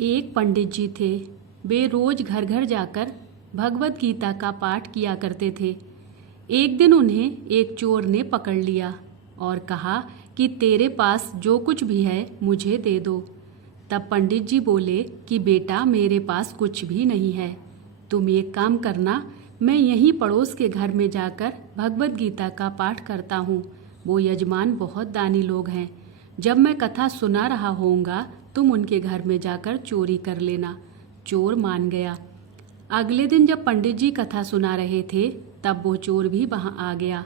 एक पंडित जी थे। वे रोज घर घर जाकर भगवत गीता का पाठ किया करते थे। एक दिन उन्हें एक चोर ने पकड़ लिया और कहा कि तेरे पास जो कुछ भी है मुझे दे दो। तब पंडित जी बोले कि बेटा, मेरे पास कुछ भी नहीं है। तुम एक काम करना, मैं यहीं पड़ोस के घर में जाकर भगवत गीता का पाठ करता हूँ। वो यजमान बहुत दानी लोग हैं। जब मैं कथा सुना रहा होऊंगा तुम उनके घर में जाकर चोरी कर लेना। चोर मान गया। अगले दिन जब पंडित जी कथा सुना रहे थे तब वो चोर भी वहां आ गया।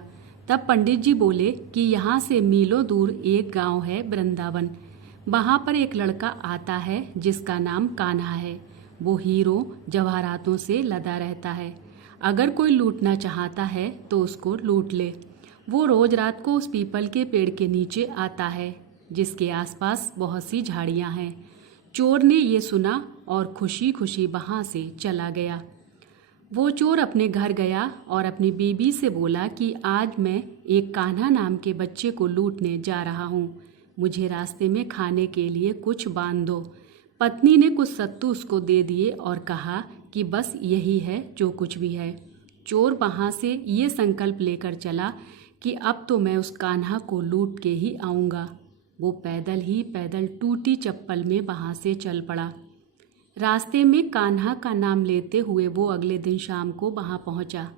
तब पंडित जी बोले कि यहाँ से मीलों दूर एक गांव है, वृंदावन। वहां पर एक लड़का आता है जिसका नाम कान्हा है। वो हीरों जवाहरातों से लदा रहता है। अगर कोई लूटना चाहता है तो उसको लूट ले। वो रोज रात को उस पीपल के पेड़ के नीचे आता है जिसके आसपास बहुत सी झाड़ियां हैं। चोर ने ये सुना और खुशी खुशी वहां से चला गया। वो चोर अपने घर गया और अपनी बीबी से बोला कि आज मैं एक कान्हा नाम के बच्चे को लूटने जा रहा हूँ। मुझे रास्ते में खाने के लिए कुछ बांध दो। पत्नी ने कुछ सत्तू उसको दे दिए और कहा कि बस यही है जो कुछ भी है। चोर वहाँ से ये संकल्प लेकर चला कि अब तो मैं उस कान्हा को लूट के ही आऊँगा। वो पैदल ही पैदल टूटी चप्पल में वहाँ से चल पड़ा। रास्ते में कान्हा का नाम लेते हुए वो अगले दिन शाम को वहाँ पहुँचा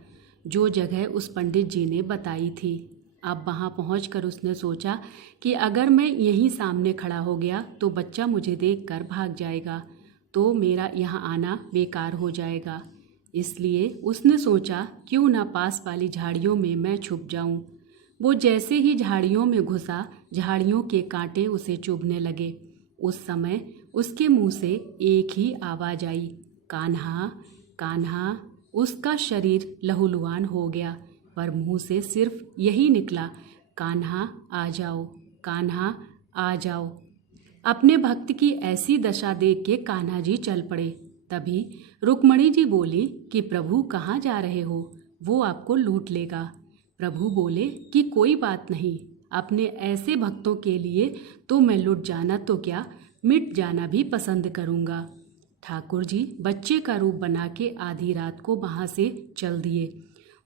जो जगह उस पंडित जी ने बताई थी। अब वहाँ पहुँचकर उसने सोचा कि अगर मैं यहीं सामने खड़ा हो गया तो बच्चा मुझे देखकर भाग जाएगा, तो मेरा यहाँ आना बेकार हो जाएगा। इसलिए उसने सोचा क्यों ना पास वाली झाड़ियों में मैं छुप जाऊं। वो जैसे ही झाड़ियों में घुसा, झाड़ियों के कांटे उसे चुभने लगे। उस समय उसके मुंह से एक ही आवाज आई, कान्हा कान्हा। उसका शरीर लहूलुहान हो गया, पर मुंह से सिर्फ यही निकला, कान्हा आ जाओ, कान्हा आ जाओ। अपने भक्त की ऐसी दशा देख के कान्हा जी चल पड़े। तभी रुक्मणी जी बोली कि प्रभु कहाँ जा रहे हो, वो आपको लूट लेगा। प्रभु बोले कि कोई बात नहीं, अपने ऐसे भक्तों के लिए तो मैं लुट जाना तो क्या, मिट जाना भी पसंद करूँगा। ठाकुर जी बच्चे का रूप बना के आधी रात को वहाँ से चल दिए।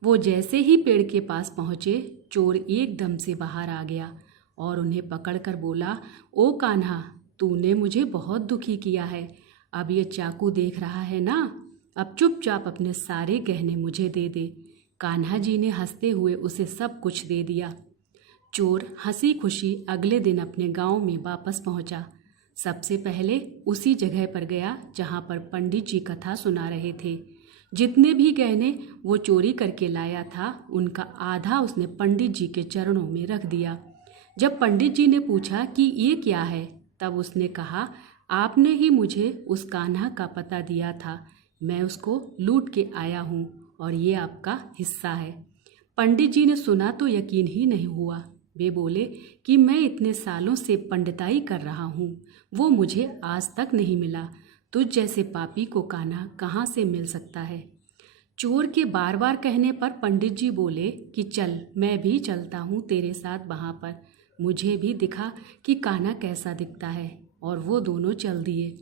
वो जैसे ही पेड़ के पास पहुँचे, चोर एकदम से बाहर आ गया और उन्हें पकड़कर बोला, ओ कान्हा, तूने मुझे बहुत दुखी किया है। अब ये चाकू देख रहा है ना, अब चुपचाप अपने सारे गहने मुझे दे दे। कान्हा जी ने हंसते हुए उसे सब कुछ दे दिया। चोर हंसी खुशी अगले दिन अपने गांव में वापस पहुंचा। सबसे पहले उसी जगह पर गया जहां पर पंडित जी कथा सुना रहे थे। जितने भी गहने वो चोरी करके लाया था उनका आधा उसने पंडित जी के चरणों में रख दिया। जब पंडित जी ने पूछा कि ये क्या है, तब उसने कहा, आपने ही मुझे उस कान्हा का पता दिया था, मैं उसको लूट के आया हूँ और ये आपका हिस्सा है। पंडित जी ने सुना तो यकीन ही नहीं हुआ। वे बोले कि मैं इतने सालों से पंडिताई कर रहा हूँ, वो मुझे आज तक नहीं मिला। तुझ जैसे पापी को कान्हा कहाँ से मिल सकता है। चोर के बार बार कहने पर पंडित जी बोले कि चल, मैं भी चलता हूँ तेरे साथ वहाँ पर, मुझे भी दिखा कि कान्हा कैसा दिखता है। और वो दोनों चल दिए।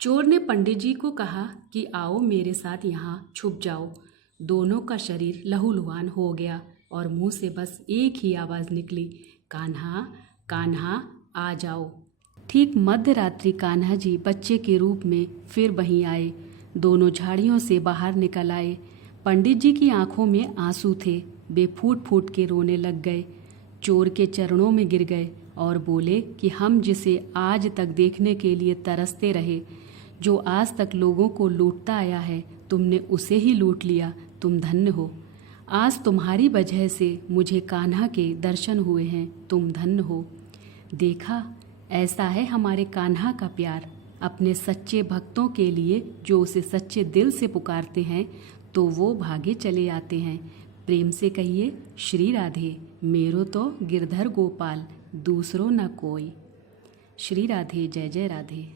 चोर ने पंडित जी को कहा कि आओ मेरे साथ यहाँ छुप जाओ। दोनों का शरीर लहूलुहान हो गया और मुंह से बस एक ही आवाज़ निकली, कान्हा कान्हा आ जाओ। ठीक मध्य रात्रि कान्हा जी बच्चे के रूप में फिर वहीं आए। दोनों झाड़ियों से बाहर निकल आए। पंडित जी की आंखों में आंसू थे। वे फूट फूट के रोने लग गए। चोर के चरणों में गिर गए और बोले कि हम जिसे आज तक देखने के लिए तरसते रहे, जो आज तक लोगों को लूटता आया है, तुमने उसे ही लूट लिया। तुम धन्य हो। आज तुम्हारी वजह से मुझे कान्हा के दर्शन हुए हैं। तुम धन्य हो। देखा, ऐसा है हमारे कान्हा का प्यार। अपने सच्चे भक्तों के लिए जो उसे सच्चे दिल से पुकारते हैं तो वो भागे चले आते हैं। प्रेम से कहिए, श्री राधे, मेरो तो गिरधर गोपाल, दूसरो न कोई। श्री राधे, जय जय राधे।